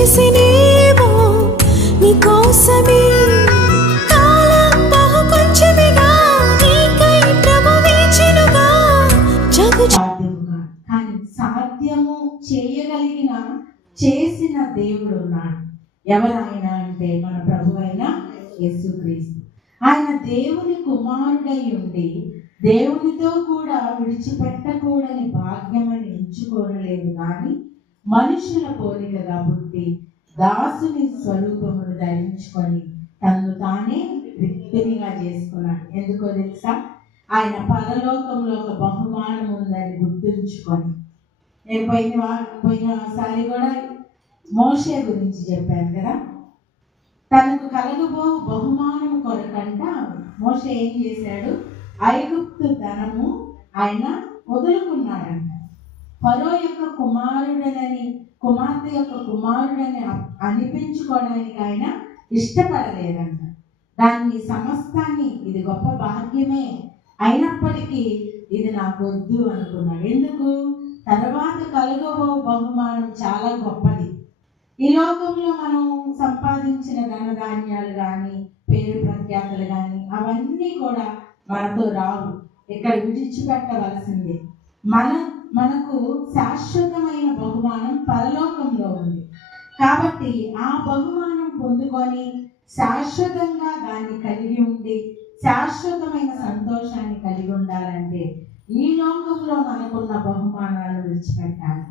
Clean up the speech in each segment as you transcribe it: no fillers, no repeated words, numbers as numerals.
చేసినేమో నీకోసమే కాలం బహు కొంచెమిగా నీకై ప్రభు వేచెనుగా జగు సాధ్యముగా కానీ సాధ్యము చేయగలిగిన చేసిన దేవుడు ఉన్నాడు. ఎవరైన అంటే మన ప్రభు అయిన యేసుక్రీస్తు. ఆయన దేవుని కుమారుడై ఉండి దేవునితో కూడా విడిచిపెట్టకూడని భాగ్యమని ఎంచుకోనలేదు, కానీ మనుషుల పోలికగా పుట్టి దాసుని స్వరూపమును ధరించుకొని తను తానే రిక్తినిగా చేసుకున్నాడు. ఎందుకో తెలుసా? ఆయన పరలోకంలో ఒక బహుమానం ఉందని గుర్తుంచుకొని. నేను పోయినసారి కూడా మోషే గురించి చెప్పాను కదా. తనకు కలగబో బహుమానం కొరకంట మోషే ఏం చేశాడు? ఐగుప్తు ధనము ఆయన వదులుకున్నాడంట. ఫరో యొక్క కుమార్తె యొక్క కుమారుడని అనిపించుకోవడానికి ఆయన ఇష్టపడలేదంట. దాన్ని సమస్తాన్ని ఇది గొప్ప భాగ్యమే అయినప్పటికీ ఇది నాకు వద్దు అనుకున్నాడు. ఎందుకు? తర్వాత కలుగబో బహుమానం చాలా గొప్పది. ఈ లోకంలో మనం సంపాదించిన ధనధాన్యాలు కానీ పేరు ప్రఖ్యాతలు కానీ అవన్నీ కూడా మనతో రావు, ఇక్కడ విడిచిపెట్టవలసిందే. మనకు శాశ్వతమైన బహుమానం పరలోకంలో ఉంది. కాబట్టి ఆ బహుమానం పొందుకొని శాశ్వతంగా దాన్ని కలిగి ఉండి శాశ్వతమైన సంతోషాన్ని కలిగి ఉండాలంటే ఈ లోకంలో మనకున్న బహుమానాలు విడిచిపెట్టాలి.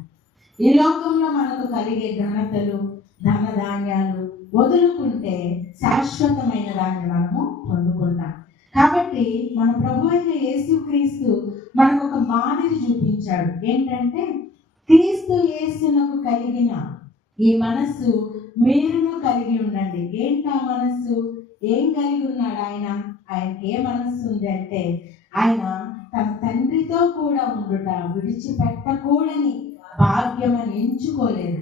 ఈ లోకంలో మనకు కలిగే ఘనతలు ధనధాన్యాలు వదులుకుంటే శాశ్వతమైన దాన్ని మనము పొందుకుంటాం. కాబట్టి మన ప్రభు అయిన యేసుక్రీస్తు మనకు ఒక మాదిరి చూపించాడు. ఏంటంటే క్రీస్తు యేసునకు కలిగిన ఈ మనస్సు మీరును కలిగి ఉండండి. ఏంటా మనస్సు? ఏం కలిగి ఉన్నాడు ఆయన? ఆయనకి ఏ మనస్సు ఉంది అంటే ఆయన తన తండ్రితో కూడా ఉండుట విడిచిపెట్టకూడని భాగ్యమని ఎంచుకోలేదు.